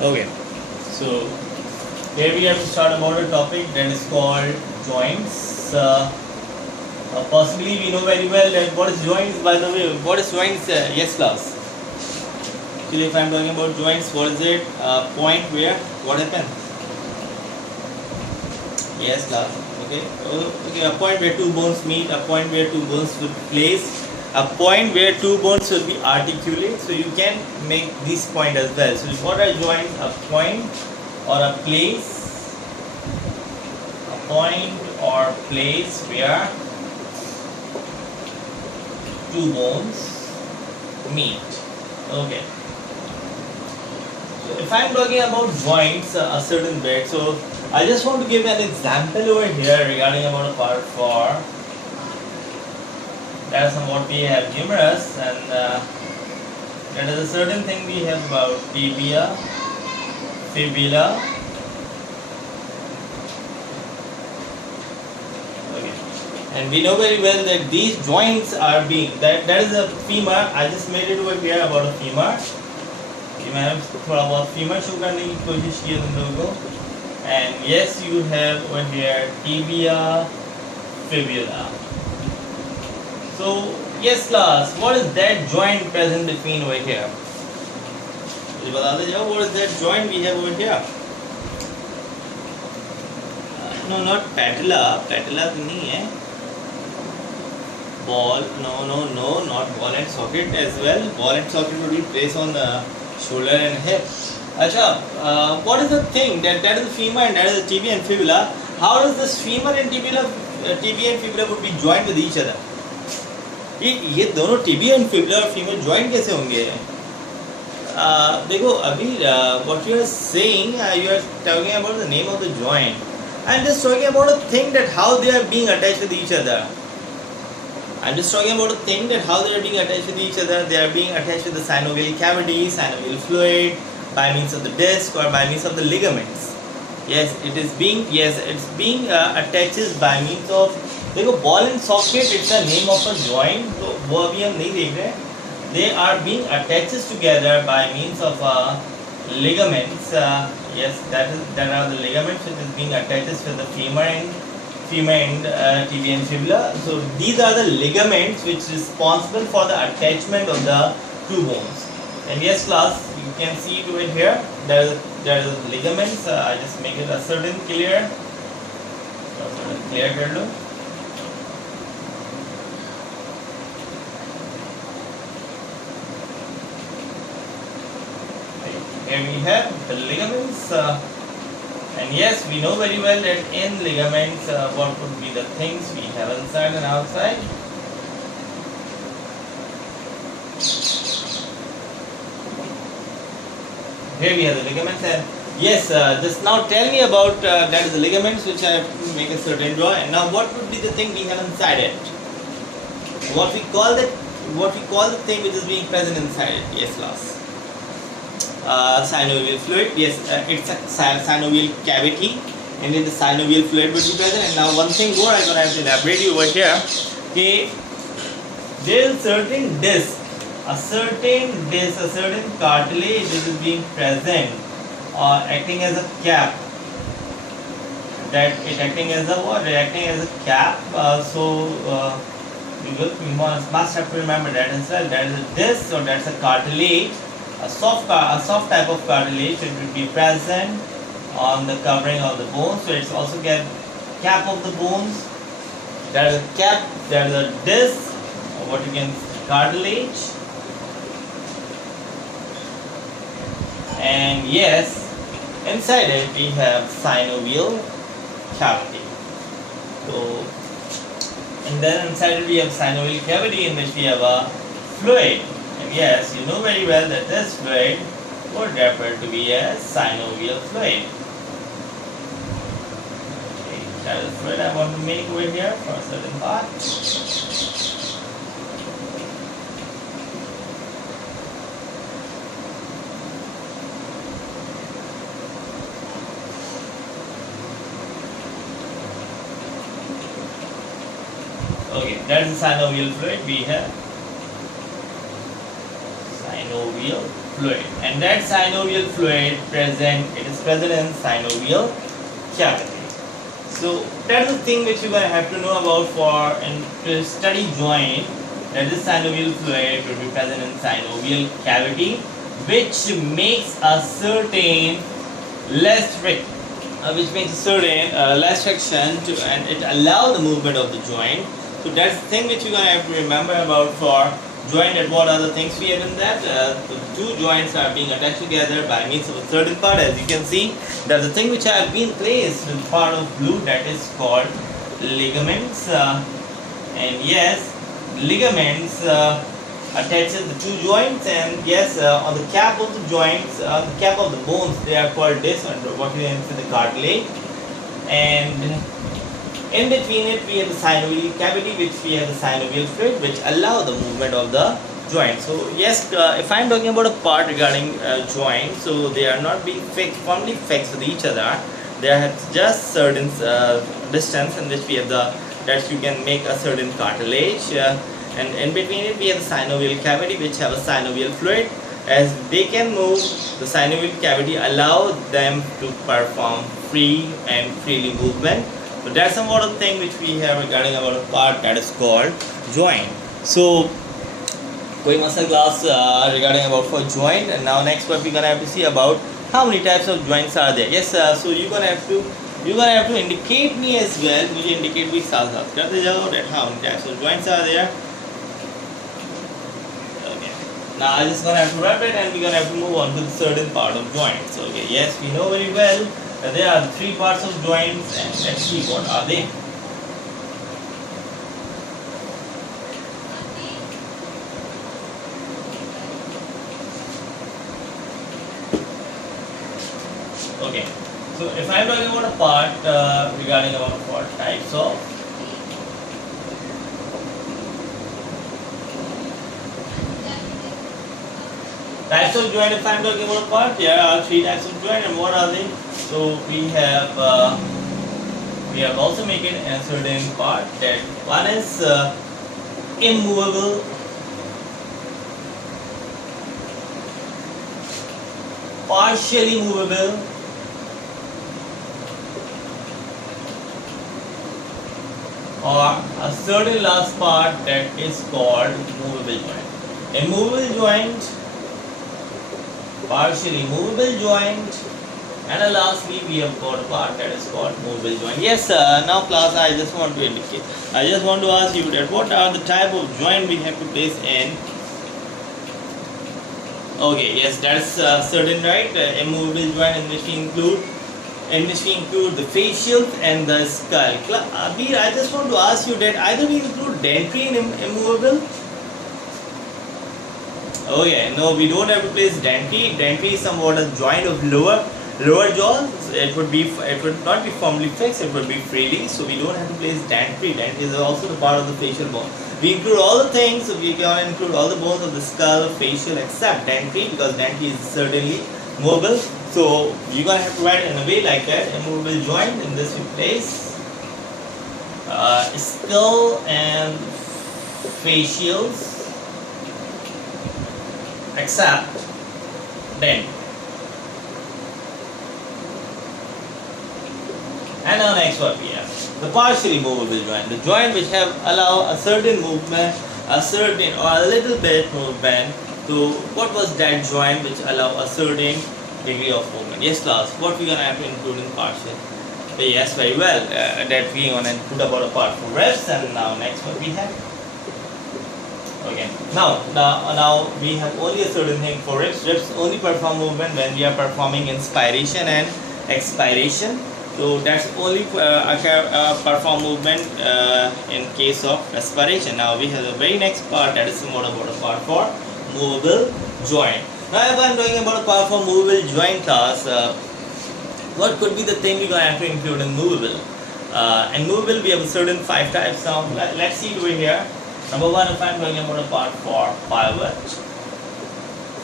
Okay, so here we have to start about a topic that is called joints. Possibly we know very well that what is joints. By the way, what is joints? Yes, class. Actually, if I am talking about joints, what is it? Point where what happens? Yes, class. Okay. Okay. A point where two bones meet. A point where two bones will place. A point where two bones will be articulate. So you can make this point as well. So what are joints? A point or a place. A point or place where two bones meet. Okay. So if I am talking about joints, a certain bit. So I just want to give an example over here regarding about a part 4. That is somewhat we have humerus, and that is a certain thing we have about tibia, fibula. Okay. And we know very well that these joints are being that is a femur. I just made it over here about a femur. कि मैंने थोड़ा बहुत femur show करने की कोशिश की है तुम लोगों को. And yes, you have over here tibia, fibula. So yes, class, what is that joint present between over here? मुझे बता दे जाओ, what is that joint we have over here? No, not patella. Patella तो नहीं है. Ball, no, not ball and socket as well. Ball and socket would be placed on the shoulder and hip. Acha, what is the thing that is the femur and that is the tibia and fibula? How does this femur and tibia and fibula would be joined with each other? ये दोनों tibia and fibula और femur joint कैसे होंगे? देखो अभी what you are saying, you are talking about the name of the joint. I am just talking about a thing that how they are being attached with each other. I am just talking about a thing that how they are being attached with each other. They are being attached with the synovial cavity, synovial fluid, by means of the disc or by means of the ligaments. Yes, it's being attached by means of. देखो ball and socket, it's a name of a joint, तो वो अभी हम नहीं देख रहे. They are being attached together by means of ligaments. Yes, that are the ligaments which is being attached with the femur and tibia and fibula. So these are the ligaments which is responsible for the attachment of the two bones. And yes, class, you can see it over here. There is ligaments. I just make it a certain clear. Clear कर लो. Here we have the ligaments, and yes, we know very well that in ligaments, what would be the things we have inside and outside. Here we have the ligaments, and yes, just now tell me about that is the ligaments which I have to make a certain draw. And now, what would be the thing we have inside it? What we call the thing which is being present inside it. Yes, class. Synovial fluid. Yes, it's a synovial cavity, and then the synovial fluid would be present. And now one thing more I'm gonna have to elaborate you over here. Okay, there is a certain cartilage which is being present, acting as a cap. Acting as a cap. You must have to remember that as well. That is a disc or that's a cartilage. A soft type of cartilage which will be present on the covering of the bone. So it's also cap of the bones. There is a cap. There is a disc, or what you can cartilage. And yes, inside it we have synovial cavity. So, and then inside it we have synovial cavity in which we have a fluid. And yes, you know very well that this fluid would refer to be a synovial fluid. Okay, that is the fluid I want to make over here for a certain part. Okay, that is the synovial fluid we have. Synovial fluid, and that synovial fluid it is present in synovial cavity. So that's the thing which you're gonna have to know about for and to study joint. That is synovial fluid will be present in synovial cavity, which makes a certain less less friction to, and it allows the movement of the joint. So that's the thing which you're gonna have to remember about for joint. And what are the things we have in that? The two joints are being attached together by means of a certain part. As you can see, that the thing which have been placed in part of blue, that is called ligaments. And yes, ligaments attaches the two joints, and yes, on the cap of the joints, the cap of the bones, they are called disc, under what we can see the cartilage, and in between it we have the synovial cavity, which we have the synovial fluid, which allow the movement of the joint. So yes, if I am talking about a part regarding joint, so they are not being firmly fixed with each other. They have just certain distance in which we have that you can make a certain cartilage, and in between it we have the synovial cavity, which have a synovial fluid. As they can move, the synovial cavity allow them to perform freely movement. So that's somewhat of thing which we have regarding about a part that is called joint. So koi muscle class regarding about for joint. And now next what we're gonna have to see about how many types of joints are there. Yes, so you're gonna have to indicate me as well. मुझे indicate भी साथ साथ करते जाओ that how many types of joints are there. Okay. Now I just gonna have to wrap it, and we're gonna have to move on to the certain part of joints. Okay. Yes, we know very well that there are three parts of joints, and let's see what are they. Okay, so if I'm talking about a part regarding about what types of joint, if I'm talking about a part, there are three types of joint, and what are they? So we have also made it a certain part. That one is immovable, partially movable, or a certain last part that is called movable joint. Immovable joint, partially movable joint, and lastly we have got a part that is called movable joint. Yes, now class, I just want to ask you that what are the type of joint we have to place in. Okay, yes, that's certain, right? Immovable joint in which we include the facials and the skull. Abir, I just want to ask you that either we include dentary in immovable. Okay, no, we don't have to place dentary. Dentary is somewhat a joint of lower jaw. It would not be firmly fixed. It would be freely. So we don't have to place dentary. Dentary is also the part of the facial bone. We include all the things. So we can include all the bones of the skull, facial, except dentary, because dentary is certainly movable. So you're gonna have to write it in a way like that. Immovable joint. In this we place skull and facials, except dent. And now next what we have, the partially movable joint, the joint which have allow a certain movement, a certain or a little bit movement. So what was that joint which allow a certain degree of movement? Yes, class, what we gonna have to include in partial? Yes, very well. That we gonna include about a part for ribs. And now next what we have. Okay. Now we have only a certain thing for ribs. Ribs only perform movement when we are performing inspiration and expiration. So that's only perform movement in case of respiration. Now we have the very next part, that is somewhat about a part for movable joint. Now if I am talking about a part for movable joint class, what could be the thing we're going to have to include in movable? In movable we have a certain 5 types. Now let's see over here. Number 1, if I am talking about a part for pivot,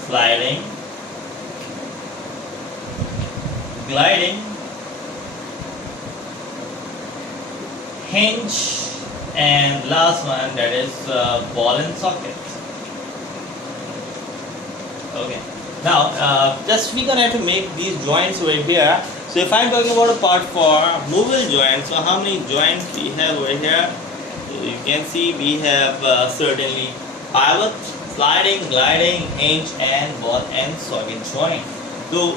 sliding, gliding, hinge, and last one, that is ball and socket. Okay. Now, just we're gonna have to make these joints over here. So if I'm talking about a part for movable joints, so how many joints we have over here? So you can see we have certainly pivot, sliding, gliding, hinge, and ball and socket joint. So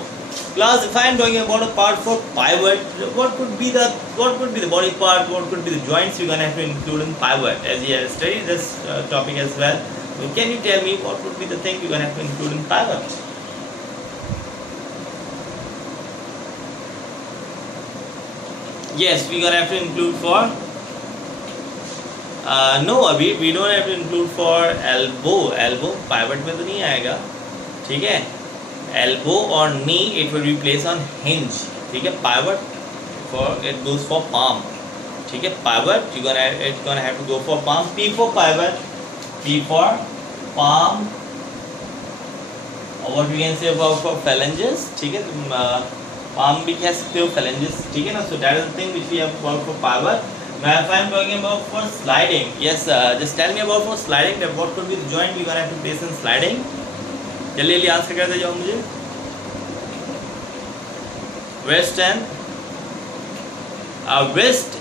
class, if I'm talking about a part for pivot, what could be the body part? What could be the joints we're gonna have to include in pivot? As you have studied this topic as well. So can you tell me what would be the thing we're gonna have to include in pivot? Yes, we're gonna have to include for no, अभी we don't have to include for elbow pivot में तो नहीं आएगा, ठीक है? Elbow or knee it will be placed on hinge, ठीक है? Pivot for it goes for palm, ठीक है? Pivot it's gonna have to go for palm. P for pivot, P for palm, or what we can say about for phalanges, ठीक है? Palm भी कह सकते हो, phalanges, ठीक है ना? So that is the thing which we have about for pivot. Now if I am talking about for sliding, yes, just tell me about for sliding that what could be the joint we gonna have to place in sliding. जल्दी answer करते जाओ मुझे. Wrist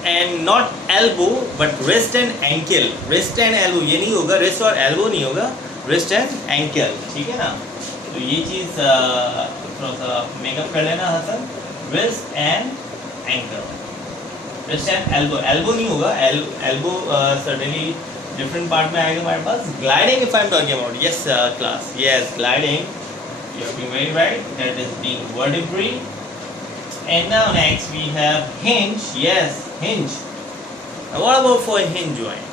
and not elbow but wrist and ankle. Wrist and elbow ये नहीं होगा, wrist और elbow नहीं होगा, wrist and ankle, ठीक है ना? तो ये चीज़ थोड़ा सा मेकअप कर लेना Hasan. Wrist and ankle. Wrist and elbow नहीं होगा, elbow certainly different part में आएगा हमारे पास. Gliding if I'm talking about, yes class, yes gliding, you have been very right, that is being vertebrae. And now next we have hinge, yes hinge. Now what about for hinge joint?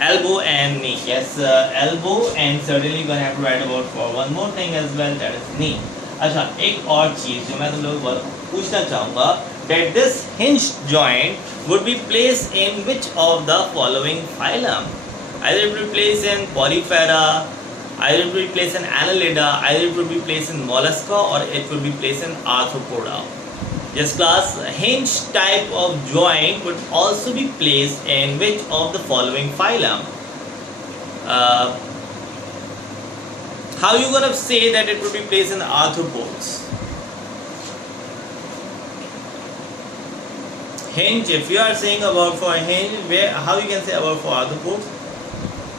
Elbow and knee, yes elbow, and certainly gonna have to write about for one more thing as well, that is knee. अच्छा, एक और चीज़ जो मैं तुम लोगों को पूछना चाहूँगा, that this hinge joint would be placed in which of the following phylum? Either it will be placed in Polyphyra, either it will be placed in Annelida, either it will be placed in Mollusca, or it will be placed in Arthropoda. Yes class, hinge type of joint would also be placed in which of the following phylum? How you gonna say that it would be placed in arthropods? Hinge, if you are saying about for hinge, how you can say about for arthropods?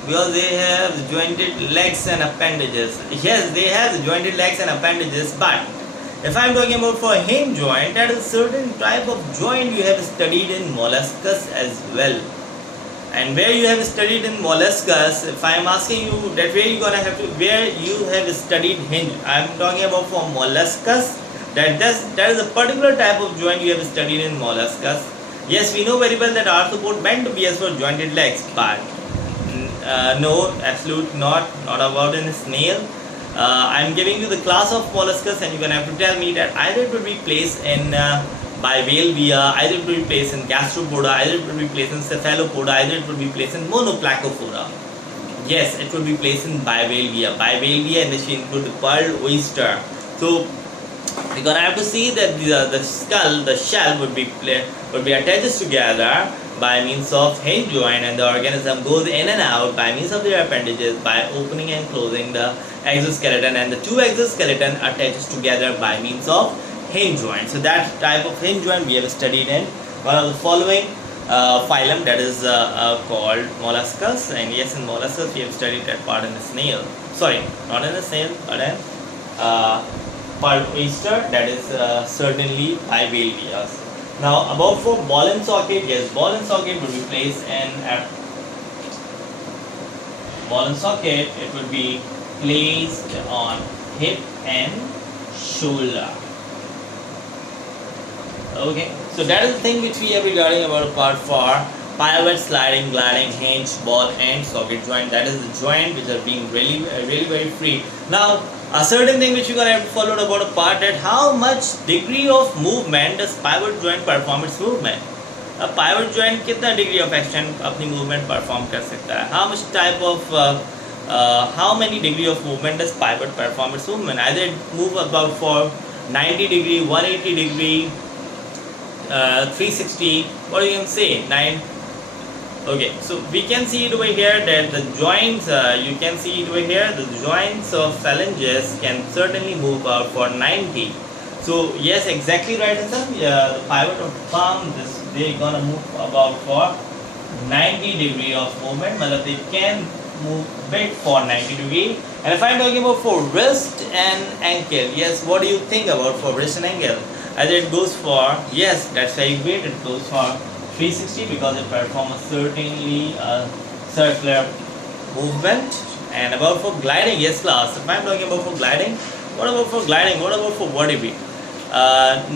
Because they have the jointed legs and appendages. Yes, they have the jointed legs and appendages, but if I am talking about for hinge joint, that is a certain type of joint you have studied in molluscus as well. And where you have studied in molluscus, if I am asking you that where you have studied hinge, I am talking about for molluscus. That is a particular type of joint you have studied in molluscus. Yes, we know very well that arthropod meant to be as for jointed legs, but no, absolutely not about in a snail. I am giving you the class of molluscus, and you are going to have to tell me that either it will be placed in bivalvia, either it will be placed in gastropoda, either it will be placed in cephalopoda, either it will be placed in monoplacophora. Yes, it will be placed in bivalvia. Bivalvia, and this will include the pearl oyster. So we're gonna have to see that the shell would be attached together by means of hinge joint, and the organism goes in and out by means of their appendages by opening and closing the exoskeleton, and the two exoskeleton attached together by means of hinge joint. So that type of hinge joint we have studied in one of the following phylum, that is called molluscus. And yes, in molluscus we have studied that part in the snail. Sorry, not in the snail, but in pearl oyster, that is certainly bivalvia. Now about for ball and socket, yes, ball and socket would be placed in ball and socket. It would be placed on hip and shoulder. Okay, so that is the thing which we have regarding about part for pivot, sliding, gliding, hinge, ball and socket joint. That is the joint which are being really very free. Now a certain thing which you are going to have to follow about a part, that how much degree of movement does pivot joint perform its movement. A pivot joint कितना degree of action अपनी movement perform कर सकता है? How much type of how many degree of movement does pivot perform its movement? Either it move about for 90 degree, 180 degree, 360, what do you can say? Okay, so we can see it over here that the joints, you can see it over here, the joints of phalanges can certainly move out for 90. So yes, exactly right, Hassan. Yeah, the pivot of palm, they're gonna move about for 90 degree of movement. Matlab they can move bit for 90 degree. And if I'm talking about for wrist and ankle, yes, what do you think about for wrist and ankle? As it goes for, yes, that's very great. It goes for 360 because it performs certainly a circular movement. And about for gliding, yes class, if I'm talking about for gliding, what about for gliding, what about for body beat?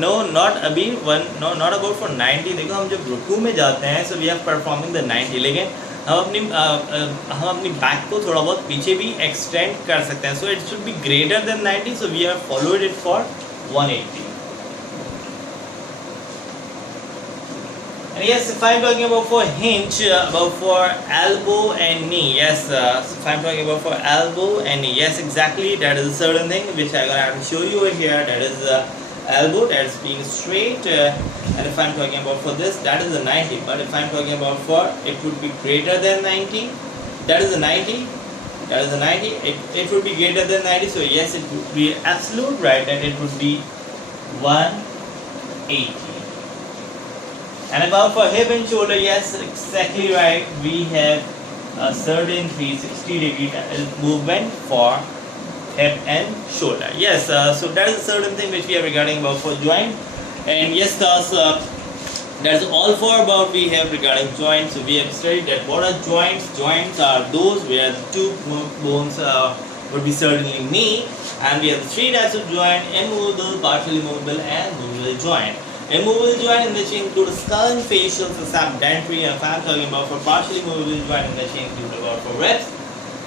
No, not अभी one no not about for 90. देखो हम जब रुकू में जाते हैं so we are performing the 90, लेकिन हम अपनी बैक को थोड़ा बहुत पीछे भी एक्सटेंड कर सकते हैं. So it should be greater than 90, so we have followed it for 180. And yes, if I'm talking about for hinge, about for elbow and knee, yes, if I'm talking about for elbow and knee, yes, exactly, that is a certain thing which I'm gonna have to show you over here. That is elbow, that is being straight, and if I'm talking about for this, that is a 90. But if I'm talking about for, it would be greater than 90. That is a 90. That is a 90. It would be greater than 90. So yes, it would be absolute right that it would be 180. And about for hip and shoulder, yes, exactly right. We have a certain 360 degree movement for hip and shoulder. Yes, so that is a certain thing which we are regarding about for joint. And yes, thus that is all for about we have regarding joints. So we have studied that what are joints. Joints are those where the two bones would be certainly knee, and we have the three types of joint: immovable, partially movable, and movable joint. Immovable joint in which include skull and facial, so subdentary, and if I'm talking about for partially movable joint in which include about for ribs.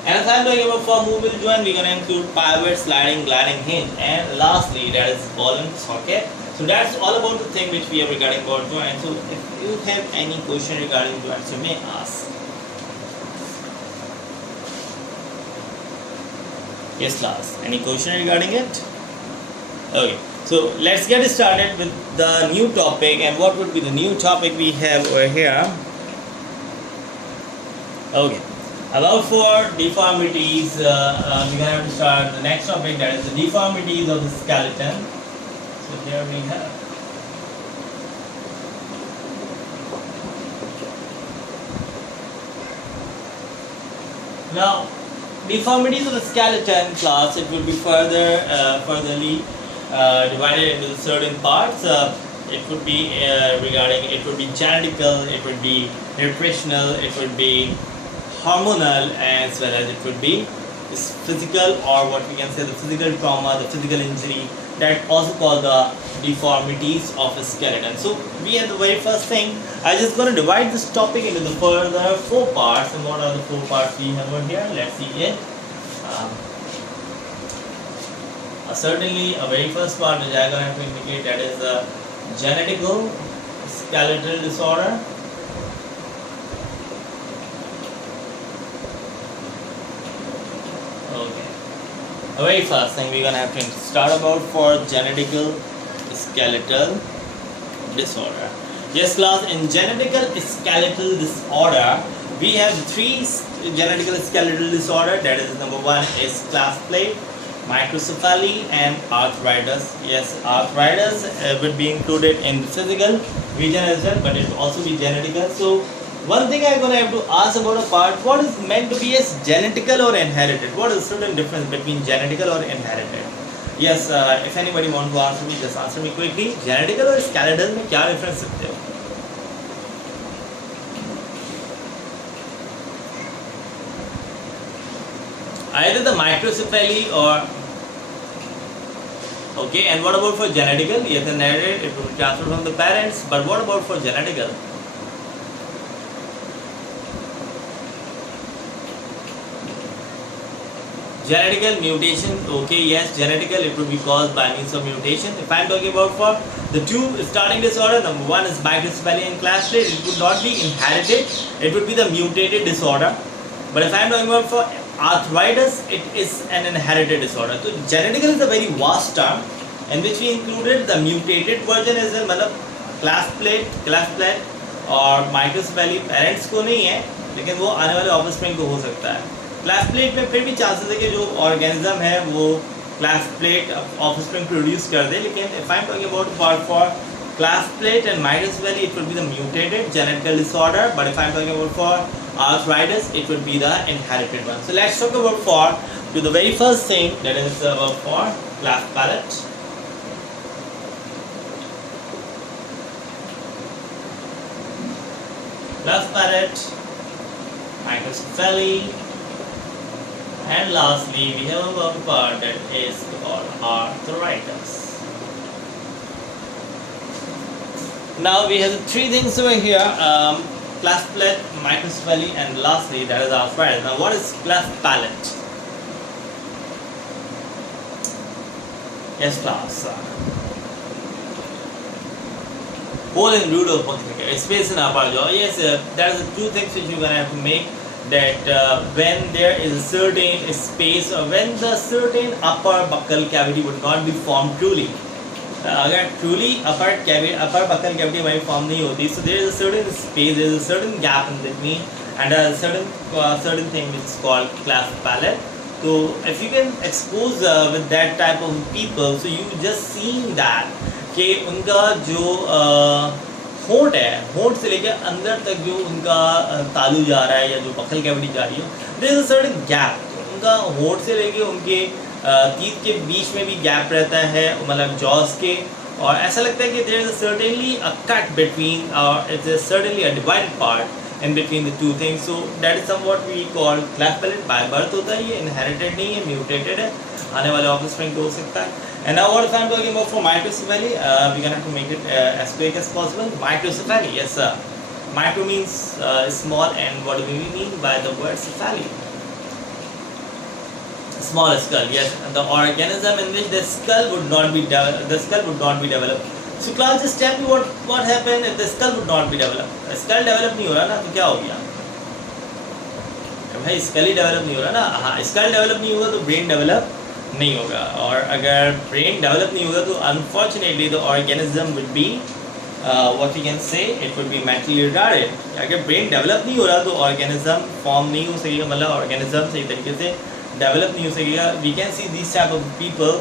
And if I'm talking about for movable joint, we're gonna include pivot, sliding, gliding, hinge, and lastly that is ball and socket. So that's all about the thing which we are regarding about joint. So if you have any question regarding joints, you may ask. Yes, class. Any question regarding it? Okay. So let's get started with the new topic. And what would be the new topic we have over here? Okay, about for deformities, we're gonna have to start the next topic, that is the deformities of the skeleton. So here we have. Now, deformities of the skeleton class, it will be furtherly divided into certain parts. It would be regarding, it would be genetical, it would be nutritional, it would be hormonal, as well as it would be physical, or what we can say the physical trauma, the physical injury, that also called the deformities of a skeleton. So we have the very first thing. I'm just going to divide this topic into the further 4 parts. And what are the 4 parts we have over here? Let's see it. Certainly a very first part which I'm going to have to indicate, that is the genetical skeletal disorder. Okay, a very first thing we're going to have to start about for genetical skeletal disorder. Yes class, in genetical skeletal disorder we have 3 genetical skeletal disorder. That is, number 1 is clasp plate, microcephaly, and arthritis. Yes, arthritis would be included in the physical region as well, but it will also be genetical. So one thing I'm going to have to ask about a part, what is meant to be as genetical or inherited? What is the certain difference between genetical or inherited? Yes, if anybody want to answer me, just answer me quickly. Genetical और skeletal में क्या difference रखते हो? Either the microcephaly or okay, and what about for genetical? Yes, inherited, it will be transferred from the parents, but what about for genetical? Genetical mutation, okay, yes, genetical, it would be caused by means of mutation. If I am talking about for the 2 starting disorder, number 1 is microcephaly and clasp plate, it would not be inherited, it would be the mutated disorder. But if I am talking about for arthritis, it is an inherited disorder. So genetical is a very vast term in which we included the mutated version as well, मतलब clasp plate, और microcephaly parents को नहीं है, लेकिन वो आने वाले offspring को हो सकता है। क्लास प्लेट में फिर भी चांसेस है कि जो ऑर्गेनिज्म है वो क्लास प्लेट ऑफस्प्रिंग प्रोड्यूस कर दे, लेकिन if I am talking about for class plate and microcephaly, it will be the mutated genetical disorder, but if I am talking about for arthritis, it would be the inherited one. So let's talk about for to the very first thing, that is about for cleft palate. Cleft palate, microcephaly, and lastly we have a part that is called arthritis. Now we have the three things over here, cleft palate, microcephaly, and lastly that is arthritis. Now what is cleft palate? Yes class. Hole in root of puncture, space in upper jaw. Yes, that is the two things which you're gonna have to make, that when there is a certain space or when the certain upper buccal cavity would not be formed truly. अगर truly upper buccal cavity हमारी form नहीं होती, so there is a certain space, there is a certain gap in between and a certain thing which is called cleft palate. तो if you can expose with that type of people, so you just seeing that कि उनका जो होंठ है, होंठ से लेकर अंदर तक जो उनका तालू जा रहा है या जो बक्कल कैविटी जा रही है, there is a certain gap. उनका होंठ से लेके उनके टीथ के बीच में भी गैप रहता है, मतलब जॉस के, और ऐसा लगता है कि there is certainly a cut between और it's certainly a divided part in between the two things. So that is somewhat we call cleft palate. By birth होता है, ये इनहेरिटेड नहीं है, म्यूटेटेड है, आने वाले ऑफस्प्रिंग को हो सकता है. And now what I am talking about for microcephaly, we can have to make it as quick as possible. Microcephaly, yes sir. Micro means small, and what do we mean by the word cephaly? Small skull, yes, the organism in which the skull would not be developed. So class, just tell me what happened if the skull would not be developed. Skull develop नहीं हो रहा ना, तो क्या हो गया भाई? skull ही develop नहीं हो रहा ना. हाँ, skull develop नहीं होगा तो brain develop नहीं होगा, और अगर brain develop नहीं होगा तो unfortunately the organism would be what we can say, it would be mentally retarded. अगर brain develop नहीं हो रहा तो organism form नहीं हो सकेगा, मतलब organism सही तरीके से डेवलप नहीं हो सकेगा. We can see this type of people,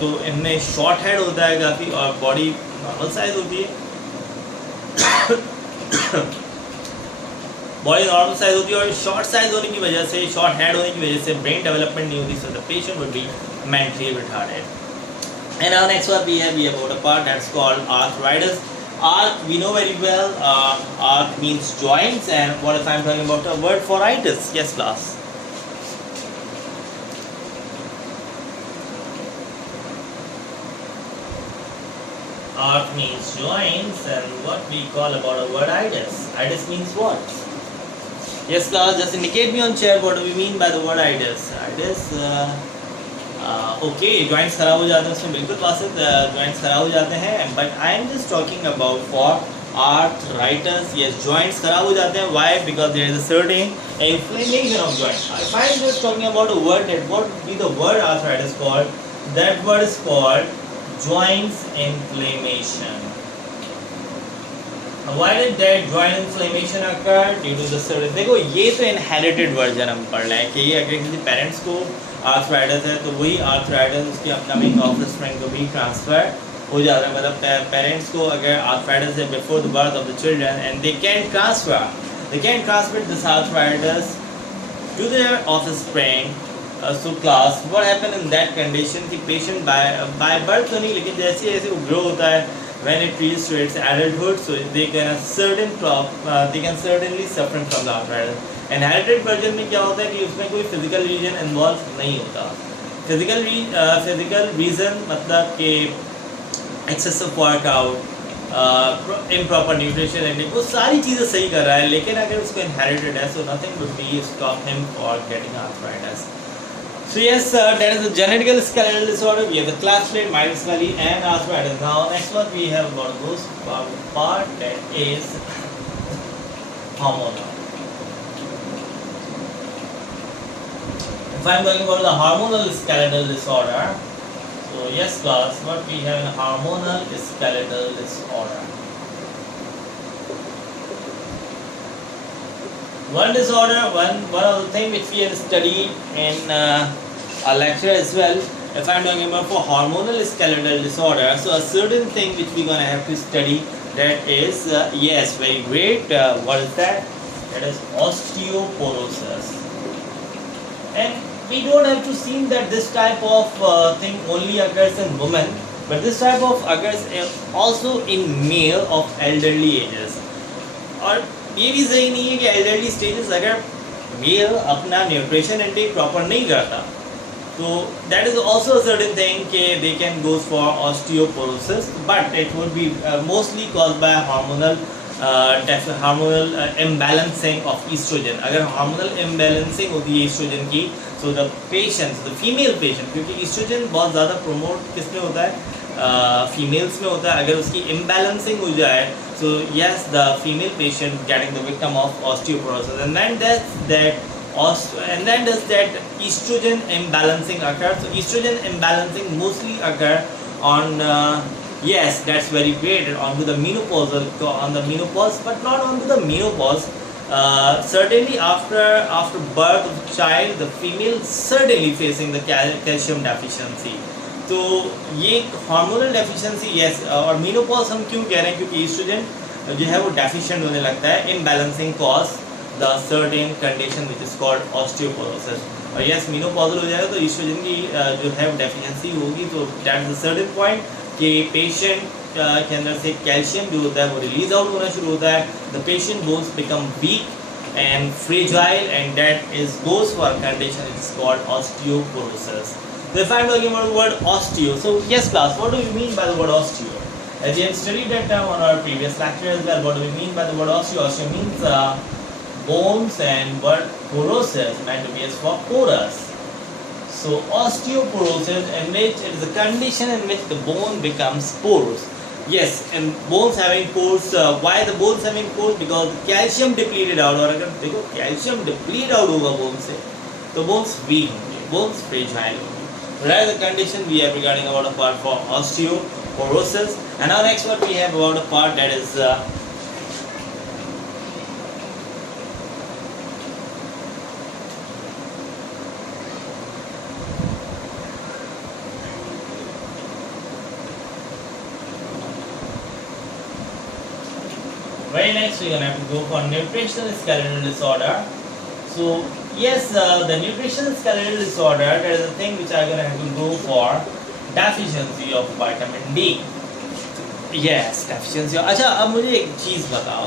तो इनमें शॉर्ट हेड होता है काफ़ी, और बॉडी नॉर्मल साइज होती है. बॉडी नॉर्मल साइज होती है, और शॉर्ट साइज होने की वजह से, शॉर्ट हेड होने की वजह से ब्रेन डेवलपमेंट नहीं होती. So the patient would be mentally retarded. And our next one we have about a part that's called arthritis. Arth we know very well. Arth means joints, and what if I am talking about a word for itis? Yes class. Arth means joints, and what we call about a word itis. Itis means what? Yes class, just indicate me on chair what do we mean by the word itis. Itis, okay, joints खराब हो जाते हैं, उसमें बिल्कुल वासित joints खराब हो जाते हैं, but I am just talking about for arthritis. Yes, joints खराब हो जाते हैं. Why? Because there is a certain inflammation of joints. If I am just talking about a word, that what would be the word arthritis called? That word is called joints inflammation. Why did that joint inflammation occur? Due to the certain, देखो ये तो inherited version हम पढ़ रहे हैं कि ये अगर किसी पेरेंट्स को आर्थराइटिस है तो वही आर्थराइटिस उसकी अपकमिंग ऑफस्प्रिंग को भी ट्रांसफर हो जाता है. मतलब पेरेंट्स को अगर आर्थराइटिस है before the birth of the children, and they can transfer this arthritis to their offspring. So class, what happen in that condition कि patient by birth तो नहीं, लेकिन जैसे जैसे वो grow होता है, when it reaches to its adulthood, so they can certainly suffering from the arthritis. Inherited version में क्या होता है कि उसमें कोई physical reason involved नहीं होता. Physical reason मतलब कि excessive workout, improper nutrition, and वो सारी चीज़ें सही कर रहा है, लेकिन अगर उसको inherited है, so nothing would be stop him for getting arthritis. So yes, that is the genetical skeletal disorder. We have the cleft plate, microcephaly, and arthritis. Now next one we have about those part that is hormonal. If I am talking about the hormonal skeletal disorder, so yes class, what we have in hormonal skeletal disorder. One disorder, one of the thing which we have studied in our lecture as well. If I'm talking about for hormonal skeletal disorder, so a certain thing which we're gonna have to study, that is yes, very great. What is that? That is osteoporosis. And we don't have to see that this type of thing only occurs in women, but this type of occurs also in male of elderly ages. और ये भी सही नहीं है कि elderly stages अगर male अपना nutrition intake proper नहीं करता तो that is also a certain thing कि they can goes for osteoporosis, but it would be mostly caused by hormonal imbalancing of estrogen. अगर हार्मोनल इम्बैलेंसिंग होती है ईस्ट्रोजन की, so the patients, the female patient, क्योंकि estrogen बहुत ज़्यादा promote किसमें होता है, फीमेल्स में होता है. अगर उसकी इम्बैलेंसिंग हो जाए, so yes, the female patient getting the victim of osteoporosis, and then does that estrogen imbalancing occur. So estrogen imbalancing mostly occur on yes, that's very great, onto the menopause, but not onto the menopause. Certainly after birth of the child, the female certainly facing the calcium deficiency. तो ये hormonal deficiency yes, और menopause हम क्यों कह रहे हैं, क्योंकि oestrogen जो है वो डेफिशिएंट होने लगता है. Imbalancing cause the certain condition which is called osteoporosis. और यस, मेनोपॉजल हो जाएगा तो ईस्ट्रोजन की जो है वो डेफिशिएंसी होगी. तो that is the certain point कि पेशेंट के अंदर से कैल्शियम जो होता है वो रिलीज आउट होना शुरू होता है. The patient bones become weak and fragile, and that is goes for condition which is called osteoporosis. So if I'm talking about the word osteo, so yes class, what do we mean by the word osteo? As you have studied that term on our previous lecture as well, what do we mean by the word osteo? Osteo means bones, and word porosis meant to be as for porous. So osteoporosis, in which it is a condition in which the bone becomes porous. Yes, and bones having pores. Why the bones having pores? Because calcium depleted out. और अगर देखो calcium deplete out होगा bone से, तो bones weak होंगे, bones fragile होंगे. That is the condition we have regarding about a part for osteoporosis. And our next part we have about a part that is very next we're gonna have to go for nutritional skeletal disorder. So yes, the nutritional skeletal disorder, that is the thing which I'm gonna have to go for deficiency of vitamin D. Yes, deficiency. अच्छा, अब मुझे एक चीज़ बताओ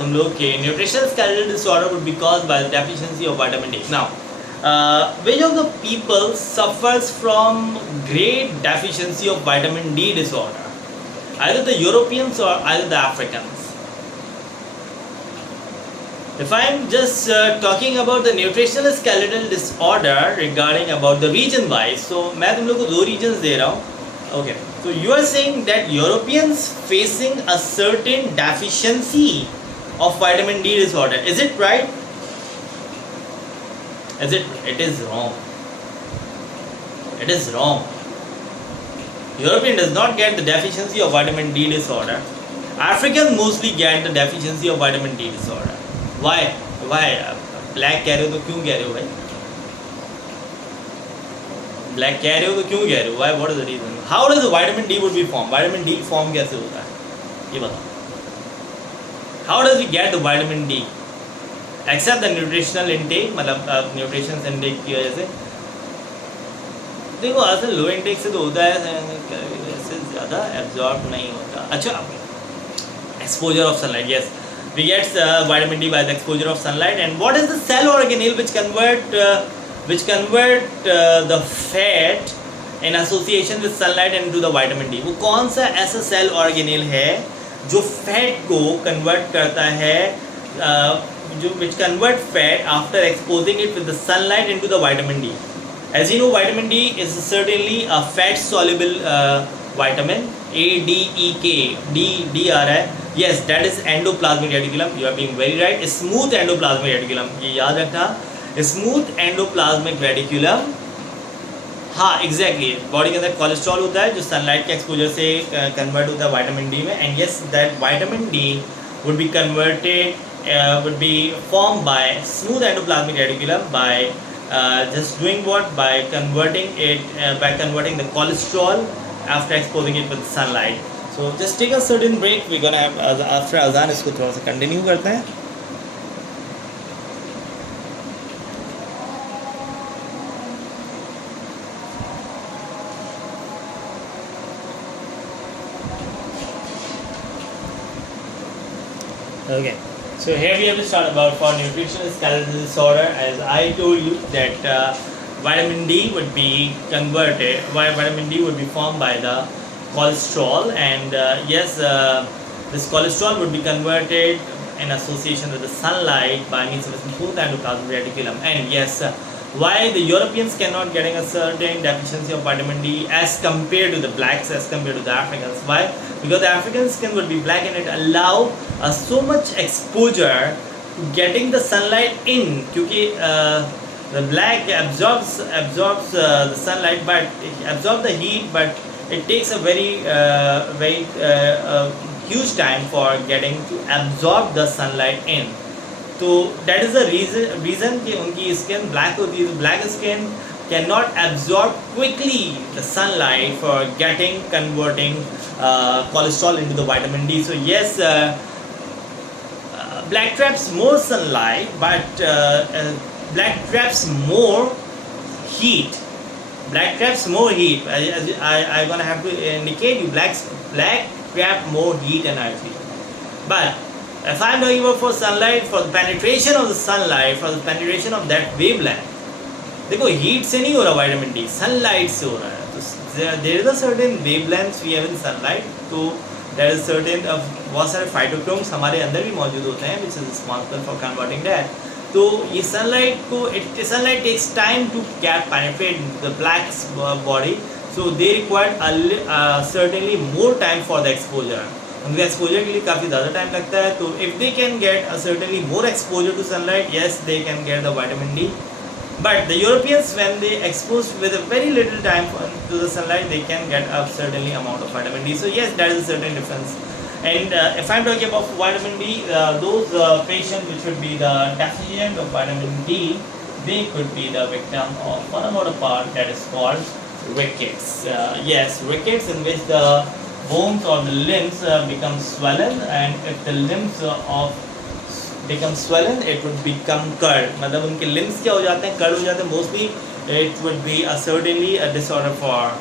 तुम लोग के nutritional skeletal disorder would be caused by the deficiency of vitamin D. Now, which of the people suffers from great deficiency of vitamin D disorder? Either the Europeans or either the Africans. If I am just talking about the nutritional skeletal disorder regarding about the region wise, so मैं तुम लोग को दो regions दे रहा हूँ. Okay, so you are saying that Europeans facing a certain deficiency of vitamin D disorder. Is it right? Is it? It is wrong. It is wrong. European does not get the deficiency of vitamin D disorder. Africans mostly get the deficiency of vitamin D disorder. Why? Black कह रहे हो तो क्यों कह रहे हो भाई? Black कह रहे हो तो क्यों कह रहे हो? Why? What is the reason? How does the vitamin D would be formed? Vitamin D form कैसे होता है? ये बताओ. How does we get the vitamin D? Except the nutritional intake, मतलब nutrition intake की वजह से. देखो असल लो इंटेक से तो होता है, इससे ज़्यादा एब्जॉर्ब नहीं होता. अच्छा, exposure of sunlight, yes. We get vitamin D by the exposure of sunlight. And what is the cell organelle which convert the fat in association with sunlight into the vitamin D? वो कौन सा ऐसा cell organelle है जो fat को convert करता है, जो which convert fat after exposing it with the sunlight into the vitamin D? As you know, vitamin D is certainly a fat soluble vitamin. ADEK, D आ रहा है. Yes, that is endoplasmic reticulum. You are being very right. Smooth endoplasmic reticulum. ये याद रखना. Smooth endoplasmic reticulum. हाँ, exactly. Body के अंदर cholesterol होता है जो सनलाइट के एक्सपोजर से कन्वर्ट होता है विटामिन डी में. And yes, that vitamin D would be converted would be formed by smooth endoplasmic reticulum by just doing what, by converting the cholesterol after exposing it with sunlight. So just take a certain break. We're gonna have after azan इसको थोड़ा सा continue करते हैं. Okay, so here we have to start about for nutritional skeletal disorder. As I told you that vitamin D would be converted, vitamin D would be formed by the cholesterol, and yes, this cholesterol would be converted in association with the sunlight by means of a smooth endoplasmic reticulum. And yes, why the Europeans cannot getting a certain deficiency of vitamin D as compared to the blacks, as compared to the Africans? Why? Because the African skin would be black and it allow so much exposure to getting the sunlight in. Because the black absorbs the sunlight, but it absorbs the heat, but it takes a very huge time for getting to absorb the sunlight in. So that is the reason कि उनकी skin black होती है. Black skin cannot absorb quickly the sunlight for converting cholesterol into the vitamin D. So yes, black traps more sunlight, but black traps more heat. Black traps more heat. I'm gonna have to indicate you. Black trap more heat energy. But if I'm talking about for sunlight, for the penetration of the sunlight, for the penetration of that wavelength, देखो heat से नहीं हो रहा vitamin D, sunlight से हो रहा है. तो there is a certain wavelength we have in sunlight. तो there is certain बहुत सारे phytochromes हमारे अंदर भी मौजूद होते हैं, which is responsible for converting that. तो ये sunlight takes time to get penetrate the black body. So they require certainly more time for the exposure. उनके एक्सपोजर के लिए काफ़ी ज़्यादा टाइम लगता है. तो if they can get certainly more exposure to sunlight, yes, they can get the vitamin D. But the Europeans, when they exposed with a very little time to the sunlight, they can get a certainly amount of vitamin D. So yes, that is a certain difference. And if I'm talking about vitamin D, those patients which would be the deficient of vitamin D, they could be the victim of one more part that is called rickets. Yes, rickets, in which the bones or the limbs become swollen, and if the limbs become swollen, it would become curd. मतलब उनके limbs क्या हो जाते हैं, curd हो जाते हैं. Mostly it would be certainly a disorder for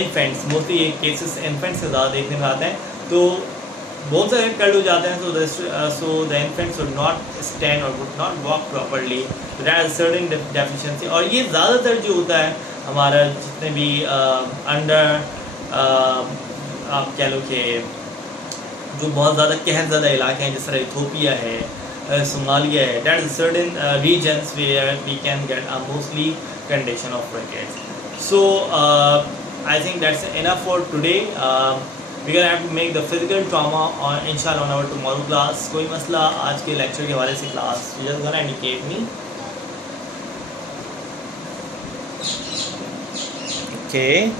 infants. Mostly ये cases infants से ज़्यादा देखने में आते हैं. तो bones अगर curd हो जाते हैं, so the infants would not stand or would not walk properly. So that is certain deficiency. और ये ज़्यादातर जो होता है हमारा जितने भी आप कह लो कि जो बहुत ज़्यादा कहर ज़्यादा इलाके हैं, जिस तरह इथोपिया है, सोमालिया है, that is certain regions where we can get a mostly condition of rickets. So I think that's enough for today. We're gonna have to make the physical trauma on inshallah on our tomorrow class. कोई मसला आज के lecture के हवाले से class you're just gonna indicate me. Okay.